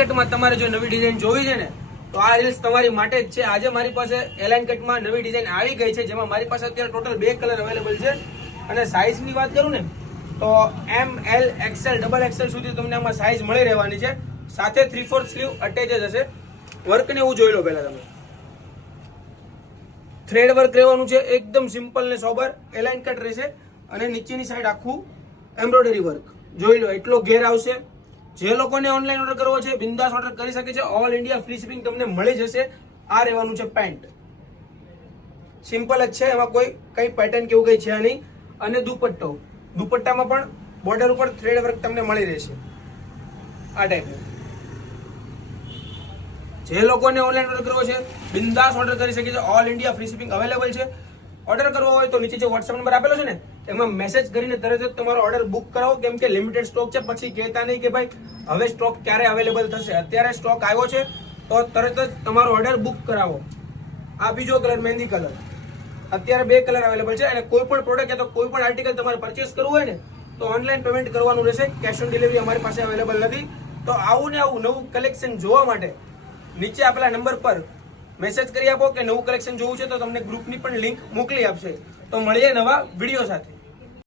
કટમાં તમારે જો નવી ડિઝાઇન જોવી છે ને તો આ રીલ્સ તમારી માટે જ છે. આજે મારી પાસે એલાઇન કટમાં નવી ડિઝાઇન આવી ગઈ છે, જેમાં મારી પાસે અત્યારે ટોટલ 2 કલર અવેલેબલ છે. અને સાઇઝની વાત કરું ને તો એમ, એલ, એક્સએલ, ડબલ એક્સએલ સુધી તમને આમાં સાઇઝ મળી રહેવાની છે. સાથે 3/4 સ્લીવ અટેચ જ હશે. વર્કને એવું જોઈ લો પહેલા તમે. થ્રેડ વર્ક રહેવાનું છે, એકદમ સિમ્પલ ને સોબર એલાઇન કટ રહેશે. અને નીચેની સાઈડ આખું એમ્બ્રોઇડરી વર્ક જોઈ લો, એટલો ઘેર આવશે. જે લોકોને ઓનલાઈન ઓર્ડર કરવો છે બિંદાસ ઓર્ડર કરી શકે છે. ઓલ ઇન્ડિયા ફ્રી શિપિંગ તમને મળી જશે. આ રહેવાનું છે પેન્ટ, સિમ્પલ જ છે, એમાં કઈ પેટર્ન કેવું કઈ છે નહીં. અને દુપટ્ટામાં પણ બોર્ડર ઉપર થ્રેડ વર્ક તમને મળી રહેશે આ ટાઈપનું. જે લોકોને ઓનલાઈન ઓર્ડર કરવો છે બિંદાસ ઓર્ડર કરી શકે છે. All India free shipping available છે. ઓર્ડર કરવો હોય તો નીચે જે વોટ્સએપ નંબર આપેલો છે ને એમાં મેસેજ કરીને તરત જ તમારો ઓર્ડર બુક કરાવો, કેમ કે લિમિટેડ સ્ટોક છે. પછી કહેતા નહીં કે ભાઈ હવે સ્ટોક ક્યારે અવેલેબલ થશે. અત્યારે સ્ટોક આવ્યો છે તો તરત જ તમારો ઓર્ડર બુક કરાવો. આ બીજો કલર મહેંદી કલર, અત્યારે 2 કલર અવેલેબલ છે. અને કોઈ પણ પ્રોડક્ટ તો કોઈ પણ આર્ટિકલ તમારે પરચેસ કરવું હોય ને તો ઓનલાઈન પેમેન્ટ કરવાનું રહેશે. કેશ ઓન ડિલિવરી અમારી પાસે અવેલેબલ નથી. તો આવું ને આવું નવું કલેક્શન જોવા માટે નીચે આપેલા નંબર પર મેસેજ કરી આપો કે નવું કલેક્શન જોવું છે તો તમને ગ્રુપની પણ લિંક મોકલી આપશે. તો મળીએ નવા વિડીયો સાથે.